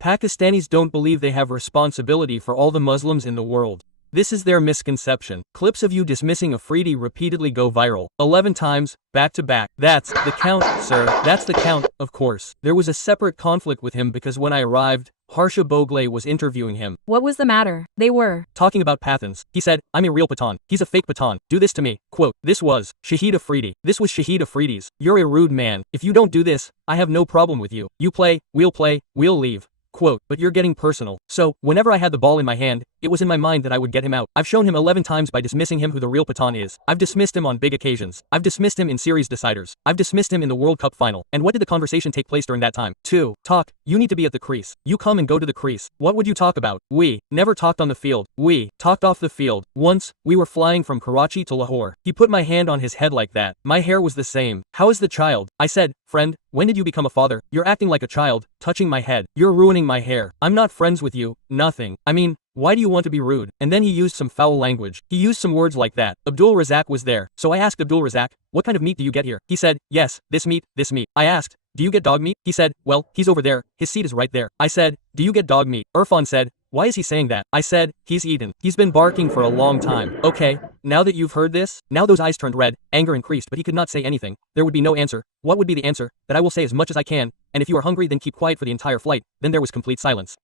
Pakistanis don't believe they have responsibility for all the Muslims in the world. This is their misconception. Clips of you dismissing Afridi repeatedly go viral, 11 times, back to back. That's the count, sir. That's the count, of course. There was a separate conflict with him because when I arrived, Harsha Bogle was interviewing him. What was the matter? They were talking about pathans. He said, I'm a real pathan. He's a fake pathan. Do this to me. Quote, this was Shahid Afridi. This was Shahid Afridi's. You're a rude man. If you don't do this, I have no problem with you. You play, we'll leave. Quote, but you're getting personal. So, whenever I had the ball in my hand, it was in my mind that I would get him out. I've shown him 11 times by dismissing him who the real pathan is. I've dismissed him on big occasions. I've dismissed him in series deciders. I've dismissed him in the World Cup final. And what did the conversation take place during that time? 2. Talk. You need to be at the crease. You come and go to the crease. What would you talk about? We never talked on the field. We talked off the field. Once, we were flying from Karachi to Lahore. He put my hand on his head like that. My hair was the same. How is the child? I said, friend, when did you become a father? You're acting like a child, touching my head. You're ruining my hair. I'm not friends with you. Nothing. I mean, why do you want to be rude? And then he used some foul language. He used some words like that. Abdul Razak was there. So I asked Abdul Razak, what kind of meat do you get here? He said, yes, this meat, this meat. I asked, do you get dog meat? He said, well, he's over there. His seat is right there. I said, do you get dog meat? Irfan said, why is he saying that? I said, he's eaten. He's been barking for a long time. Okay, now that you've heard this, now those eyes turned red, anger increased, but he could not say anything. There would be no answer. What would be the answer? That I will say as much as I can, and if you are hungry then keep quiet for the entire flight. Then there was complete silence.